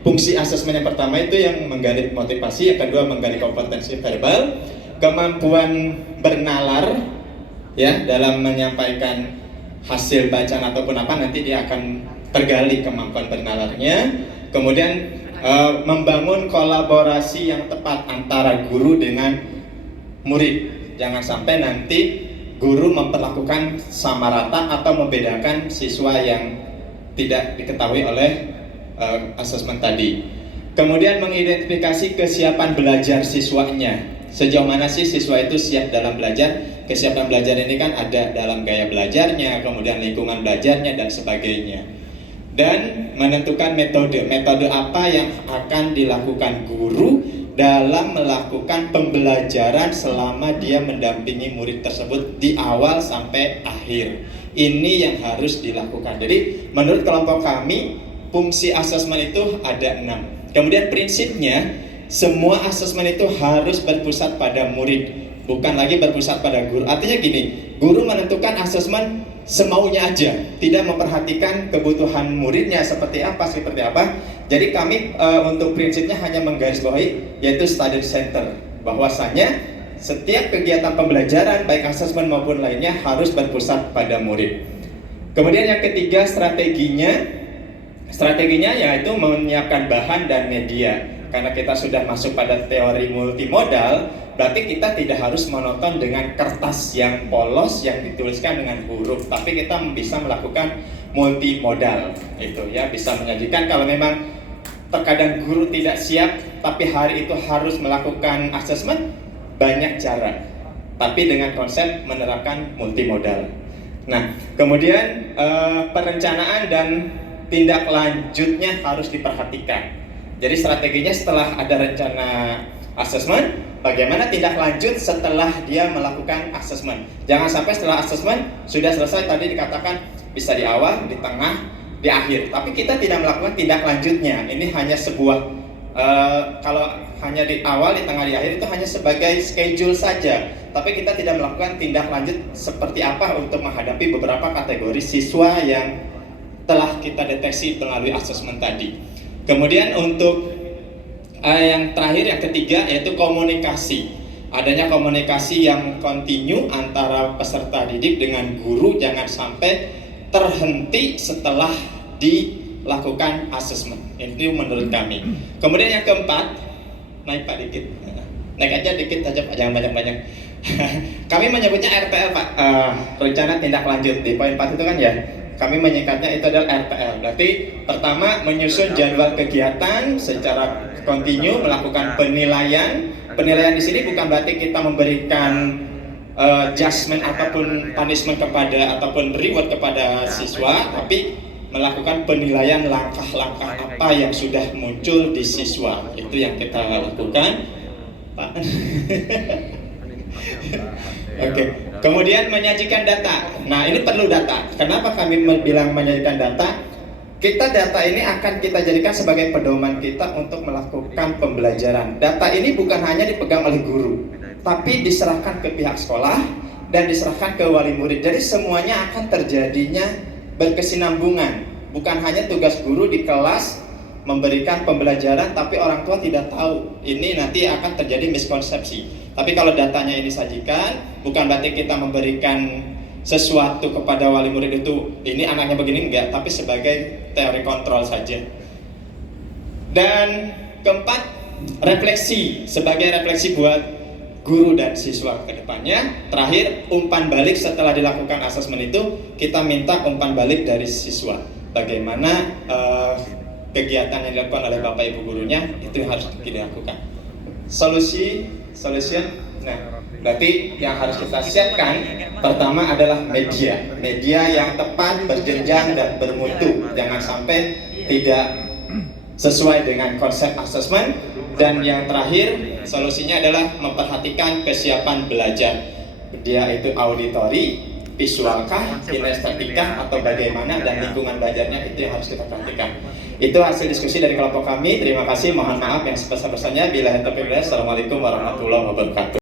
fungsi asesmen yang pertama itu yang menggali motivasi, yang kedua menggali kompetensi verbal, kemampuan bernalar ya dalam menyampaikan hasil bacaan ataupun apa, nanti dia akan tergali kemampuan bernalarnya. Kemudian membangun kolaborasi yang tepat antara guru dengan murid. Jangan sampai nanti guru memperlakukan sama rata atau membedakan siswa yang tidak diketahui oleh asesmen tadi. Kemudian mengidentifikasi kesiapan belajar siswanya. Sejauh mana sih siswa itu siap dalam belajar? Kesiapan belajar ini kan ada dalam gaya belajarnya, kemudian lingkungan belajarnya dan sebagainya. Dan menentukan metode apa yang akan dilakukan guru dalam melakukan pembelajaran selama dia mendampingi murid tersebut di awal sampai akhir. Ini yang harus dilakukan. Jadi menurut kelompok kami, fungsi asesmen itu ada 6. Kemudian prinsipnya, semua asesmen itu harus berpusat pada murid, bukan lagi berpusat pada guru. Artinya gini, guru menentukan asesmen semaunya aja, tidak memperhatikan kebutuhan muridnya seperti apa. Jadi kami untuk prinsipnya hanya menggarisbawahi, yaitu study center, bahwasanya setiap kegiatan pembelajaran baik asesmen maupun lainnya harus berpusat pada murid. Kemudian yang ketiga, strateginya yaitu menyiapkan bahan dan media. Karena kita sudah masuk pada teori multimodal, berarti kita tidak harus monoton dengan kertas yang polos yang dituliskan dengan huruf, tapi kita bisa melakukan multimodal. Itu ya, bisa menyajikan. Kalau memang terkadang guru tidak siap tapi hari itu harus melakukan asesmen, banyak cara, tapi dengan konsep menerapkan multimodal. Nah, kemudian perencanaan dan tindak lanjutnya harus diperhatikan. Jadi strateginya setelah ada rencana asesmen, bagaimana tindak lanjut setelah dia melakukan asesmen. Jangan sampai setelah asesmen sudah selesai, tadi dikatakan bisa di awal, di tengah, di akhir, tapi kita tidak melakukan tindak lanjutnya. Ini hanya sebuah kalau hanya di awal, di tengah, di akhir itu hanya sebagai schedule saja, tapi kita tidak melakukan tindak lanjut seperti apa untuk menghadapi beberapa kategori siswa yang telah kita deteksi melalui asesmen tadi. Kemudian untuk yang terakhir, yang ketiga, yaitu komunikasi. Adanya komunikasi yang kontinu antara peserta didik dengan guru, jangan sampai terhenti setelah dilakukan asesmen. Itu menurut kami. Kemudian yang keempat, naik Pak dikit, naik aja dikit aja Pak, jangan banyak-banyak. Kami menyebutnya RTL Pak, rencana tindak lanjut. Di poin 4 itu kan ya, kami menyingkatnya itu adalah RTL. Berarti pertama, menyusun jadwal kegiatan secara kontinu, melakukan penilaian. Penilaian di sini bukan berarti kita memberikan judgment ataupun punishment ataupun reward kepada siswa, tapi melakukan penilaian langkah-langkah apa yang sudah muncul di siswa. Itu yang kita lakukan, Pak. Oke. Kemudian menyajikan data. Nah, ini perlu data. Kenapa kami bilang menyajikan data? Data ini akan kita jadikan sebagai pedoman kita untuk melakukan pembelajaran. Data ini bukan hanya dipegang oleh guru, tapi diserahkan ke pihak sekolah dan diserahkan ke wali murid. Jadi semuanya akan terjadinya berkesinambungan. Bukan hanya tugas guru di kelas memberikan pembelajaran, tapi orang tua tidak tahu. Ini nanti akan terjadi miskonsepsi. Tapi kalau datanya ini sajikan, bukan berarti kita memberikan sesuatu kepada wali murid itu, ini anaknya begini, enggak, tapi sebagai teori kontrol saja. Dan keempat, refleksi, sebagai refleksi buat guru dan siswa ke depannya. Terakhir, umpan balik setelah dilakukan asesmen itu, kita minta umpan balik dari siswa. Bagaimana kegiatan yang dilakukan oleh Bapak Ibu gurunya, itu harus dilakukan. Solution. Nah, berarti yang harus kita siapkan pertama adalah media yang tepat, berjenjang dan bermutu. Jangan sampai tidak sesuai dengan konsep asesmen. Dan yang terakhir, solusinya adalah memperhatikan kesiapan belajar. Dia itu auditori, visualkah, kinestetikah, atau bagaimana, dan lingkungan belajarnya, itu yang harus kita perhatikan. Itu hasil diskusi dari kelompok kami. Terima kasih, mohon maaf yang sebesar-besarnya. Bila Assalamualaikum warahmatullahi wabarakatuh.